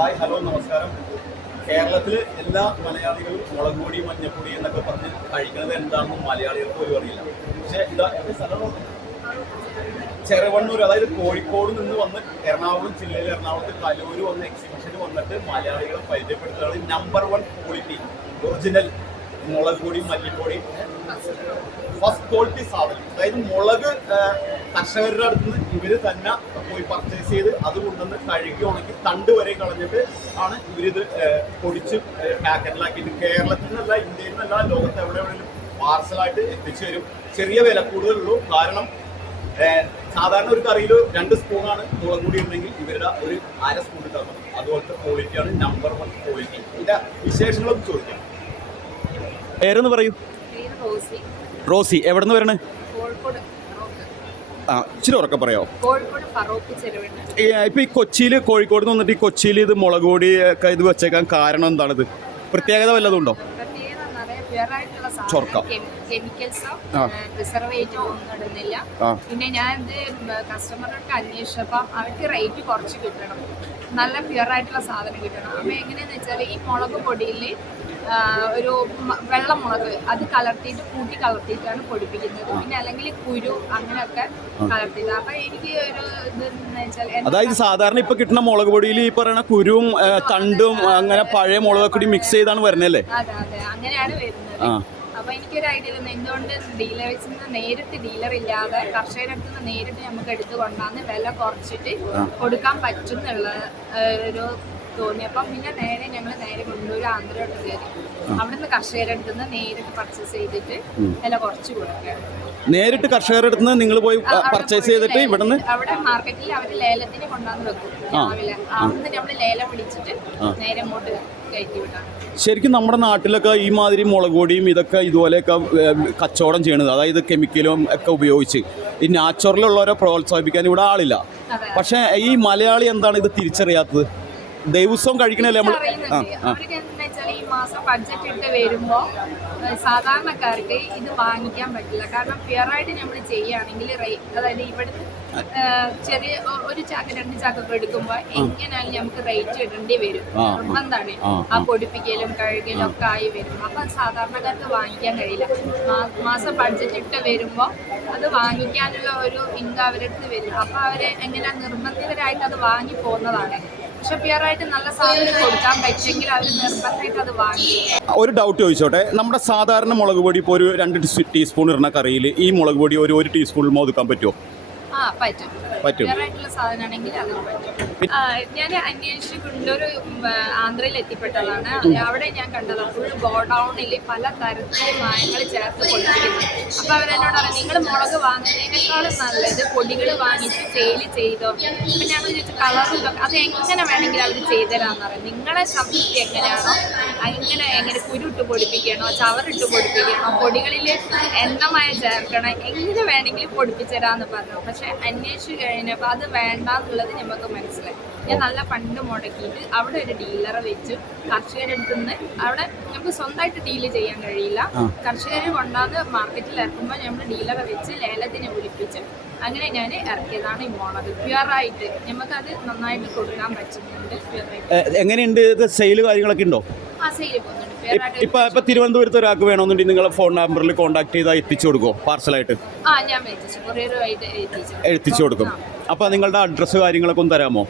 Hi hello നമസ്കാരം. കേരളത്തിൽ എല്ലാ മലയാളികളും മുളക് പൊടി മഞ്ഞപ്പൊടി എന്നൊക്കെ പറഞ്ഞ് കഴിക്കുന്നത് എന്താണെന്ന് മലയാളികൾക്ക് പോലും അറിയില്ല. പക്ഷേ ഇതാ എന്റെ സ്ഥലം ചെറുവണ്ണൂർ അതായത് കോഴിക്കോട് നിന്ന് വന്ന് എറണാകുളം ജില്ലയിൽ എറണാകുളത്ത് കലൂര് വന്ന് എക്സിബിഷന് വന്നിട്ട് മലയാളികളെ പരിചയപ്പെടുത്തുന്നത് നമ്പർ വൺ ക്വാളിറ്റി ഒറിജിനൽ മുളക് പൊടി മല്ലിപ്പൊടി. ഫസ്റ്റ് ക്വാളിറ്റി സാധനം. അതായത് മുളക് കർഷകരുടെ അടുത്ത് നിന്ന് ഇവർ തന്നെ പോയി പർച്ചേസ് ചെയ്ത് അത് കൊണ്ടുവന്ന് കഴുകി ഉണക്കി തണ്ട് വരെ കളഞ്ഞിട്ട് ആണ് ഇവരിത് പൊടിച്ച് പാക്കറ്റിലാക്കിയിട്ട് കേരളത്തിൽ നിന്നല്ല ഇന്ത്യയിൽ നിന്നല്ല ലോകത്ത് എവിടെ എവിടെയെങ്കിലും പാർസലായിട്ട് എത്തിച്ചു തരും. ചെറിയ വില കൂടുതലുള്ളൂ. കാരണം സാധാരണ ഒരു കറിയിൽ രണ്ട് സ്പൂണാണ് മുളക് പൊടി ഉണ്ടെങ്കിൽ ഇവരുടെ ഒരു അര സ്പൂൺ ഇട്ടാൽ അതുപോലത്തെ ക്വാളിറ്റിയാണ് നമ്പർ വൺ ക്വാളിറ്റി ഇതിന്റെ വിശേഷങ്ങളൊന്നും ചോദിക്കാം. പേരെന്ന് പറയൂ. റോസി. എവിടുന്ന് എവിടെ നിന്ന് വരണേ ആ ഇച്ചിരി ഉറക്കെ പറയാമോ ഇപ്പൊ ഈ കൊച്ചിയിൽ കോഴിക്കോട് നിന്ന് വന്നിട്ട് ഈ കൊച്ചിയിൽ ഇത് മുളക് പൊടി ഒക്കെ ഇത് വെച്ചേക്കാൻ കാരണം എന്താണിത്? പ്രത്യേകത വല്ലതും ഉണ്ടോ? പ്രത്യേകത എന്ന് പറയാൻ പ്യുവർ ആയിട്ടുള്ള ചൊർക്ക. കെമിക്കൽസോ. പ്രിസർവേറ്റോ ഒന്നും ഇടുന്നില്ല. പിന്നെ ഞാൻ ഇത് കസ്റ്റമർക്ക് അന്വേഷിച്ചപ്പം അവർക്ക് റേറ്റ് കുറച്ച് കിട്ടണം. നല്ല പ്യുവർ ആയിട്ടുള്ള സാധനം കിട്ടണം. അപ്പോൾ എങ്ങനെയാന്ന് വെച്ചാൽ ഈ മുളക് പൊടിയിൽ ഒരു വെള്ളമുളക് വെള്ള മുളക് അത് കലർത്തിയിട്ട് കൂട്ടി കലർത്തിയിട്ടാണ് പൊടിപ്പിക്കുന്നത്. പിന്നെ അല്ലെങ്കിൽ കുരു അങ്ങനെയൊക്കെ കലർത്തിയിട്ട്. അപ്പൊ എനിക്ക് ഒരു ഇത് അതായത് സാധാരണ ഇപ്പൊ കിട്ടുന്ന മുളക് പൊടിയിൽ ഈ പറയുന്ന കുരുവും തണ്ടും അങ്ങനെ പഴയ മുളക് കൂടി മിക്സ് ചെയ്താണ് വരുന്നല്ലേ അതെ അതെ. അങ്ങനെയാണ് വരുന്നത്. അപ്പൊ എനിക്കൊരു ഐഡിയ തന്നെ എന്തുകൊണ്ട് ഡീലേഴ്സിൽ നിന്ന് നേരിട്ട് ഡീലർ ഇല്ലാതെ കർഷകരുടെ അടുത്ത് നിന്ന് നേരിട്ട് നമുക്ക് എടുത്തു കൊണ്ടാന്ന് വില കുറച്ചിട്ട് കൊടുക്കാൻ പറ്റും എന്നുള്ള ഒരു തോന്നി. അപ്പം പിന്നെ നേരെ ഞങ്ങൾ നേരെ കൊണ്ടുപോയി ആന്ധ്രയോട്ട് കയറി. അവിടുന്ന് കർഷകരുടെ അടുത്ത് നിന്ന് നേരിട്ട് പർച്ചേസ് ചെയ്തിട്ട് വില കുറച്ച് കൊടുക്കുകയാണ്. നേരിട്ട് കർഷകരുടെ അടുത്ത് നിന്ന് നിങ്ങൾ പോയി പർച്ചേസ് ചെയ്തിട്ട് ഇവിടുന്ന്? അവിടെ മാർക്കറ്റിൽ അവർ ലേലത്തിന് കൊണ്ടുവന്ന് വെക്കും രാവിലെ. അവിടുന്ന് നമ്മൾ ലേലം വിളിച്ചിട്ട് നേരെ വിടാം ശരിക്കും നമ്മുടെ നാട്ടിലൊക്കെ ഈ മാതിരി മുളക് പൊടിയും ഇതൊക്കെ ഇതുപോലെയൊക്കെ കച്ചവടം ചെയ്യണത് അതായത് കെമിക്കലും ഒക്കെ ഉപയോഗിച്ച് ഈ നാച്ചുറലുള്ളവരെ പ്രോത്സാഹിപ്പിക്കാൻ ഇവിടെ ആളില്ല. പക്ഷേ ഈ മലയാളി എന്താണ് ഇത് തിരിച്ചറിയാത്തത്? ദിവസവും കഴിക്കണല്ലേ നമ്മൾ? ആ ഈ മാസം ബഡ്ജറ്റ് ഇട്ട് വരുമ്പോ സാധാരണക്കാർക്ക് ഇത് വാങ്ങിക്കാൻ പറ്റില്ല. കാരണം പ്യുവർ നമ്മൾ ചെയ്യുകയാണെങ്കിൽ റേറ്റ് അതായത് ഇവിടുന്ന് ചെറിയ ഒരു ചാക്ക് രണ്ട് ചാക്കൊക്കെ എടുക്കുമ്പോൾ എങ്ങനെയാലും നമുക്ക് റേറ്റ് ഇടേണ്ടി വരും. എന്താണ് ആ. പൊടിപ്പിക്കലും കഴുകലും ഒക്കെ ആയി വരും അപ്പൊ സാധാരണക്കാർക്ക് വാങ്ങിക്കാൻ കഴിയില്ല. മാസം ബഡ്ജറ്റ് ഇട്ട് വരുമ്പോ അത് വാങ്ങിക്കാനുള്ള ഒരു ഇൻകം അവരടുത്ത് വരും. അപ്പൊ അവർ എങ്ങനെ നിർബന്ധിതരായിട്ട് അത് വാങ്ങി പോകുന്നതാണ്. പക്ഷെ പ്യുവർ ആയിട്ട് നല്ല സാധനം കൊടുക്കാൻ പറ്റുമെങ്കിൽ അവർ നിർബന്ധമായിട്ട് അത് വാങ്ങി. ഒരു ഡൗട്ട് ചോദിച്ചോട്ടെ. നമ്മുടെ സാധാരണ മുളക് പൊടി ഇപ്പോൾ ഒരു രണ്ട് ടീസ്പൂൺ ഇടുന്ന കറിയിൽ ഈ മുളക് പൊടി ഒരു ഒരു ടീസ്പൂണിൽ ഒതുക്കാൻ പറ്റുമോ പറ്റും. ഞാൻ അന്വേഷിച്ച് കൊണ്ടൊരു ആന്ധ്രയിൽ എത്തിപ്പെട്ടതാണ്. അവിടെ ഞാൻ കണ്ടത് ഫുൾ ഗോഡൌണിൽ പല തരത്തിലെ മായങ്ങൾ ചേർത്ത് കൊടുത്തിരിക്കുന്നു അപ്പൊ അവരെന്നോട് പറഞ്ഞു നിങ്ങൾ മുളക് വാങ്ങുന്നതിനേക്കാളും നല്ലത് പൊടികൾ വാങ്ങിച്ച് സെയിൽ ചെയ്തോ? അപ്പൊ ഞങ്ങൾ ചോദിച്ചു ഇതൊക്കെ അത് എങ്ങനെ വേണമെങ്കിലും അവർ ചെയ്തരാന്ന് പറയും. നിങ്ങളെ സംതൃപ്തി എങ്ങനെയാണോ അങ്ങനെ എങ്ങനെ കുരുട്ട് പൊടിപ്പിക്കണോ ചവറിട്ട് പൊടിപ്പിക്കണോ പൊടികളിൽ എണ്ണമയ ചേർക്കണം എങ്ങനെ വേണമെങ്കിലും പൊടിപ്പിച്ചുതരാന്ന് പറഞ്ഞു. പക്ഷെ അന്വേഷിച്ച് കഴിഞ്ഞപ്പോൾ അത് വേണ്ട എന്നുള്ളത് നമുക്ക് മനസ്സിലായി. ഞാൻ നല്ല ഫണ്ട് മുടക്കിയിട്ട് അവിടെ ഒരു ഡീലറെ വെച്ചു. കർഷകരുടെ അടുത്ത് നിന്ന് അവിടെ നമുക്ക് സ്വന്തമായിട്ട് ഡീൽ ചെയ്യാൻ കഴിയില്ല. കർഷകർ കൊണ്ടാന്ന് മാർക്കറ്റിൽ ഇറക്കുമ്പോൾ നമ്മൾ ഡീലറെ വെച്ച് ലേലത്തിന് വിളിപ്പിച്ചു അങ്ങനെ ഞാൻ ഇറക്കിയതാണ് ഈ മോണത് പ്യുവറായിട്ട് നമുക്കത് നന്നായിട്ട് കൊടുക്കാൻ പറ്റുന്നുണ്ട്. എങ്ങനെയുണ്ട് സെയിൽ കാര്യങ്ങളൊക്കെ ഉണ്ടോ? ഇപ്പൊ ഇപ്പൊ തിരുവനന്തപുരത്ത് ഒരാൾക്ക് വേണമെന്നുണ്ടെങ്കിൽ നിങ്ങളെ ഫോൺ നമ്പറിൽ കോൺടാക്ട് ചെയ്താൽ എത്തിച്ചു കൊടുക്കുമോ പാർസലായിട്ട് എത്തിച്ചു. കൊടുക്കും. അപ്പൊ നിങ്ങളുടെ അഡ്രസ്സ് കാര്യങ്ങളൊക്കെ ഒന്ന് തരാമോ?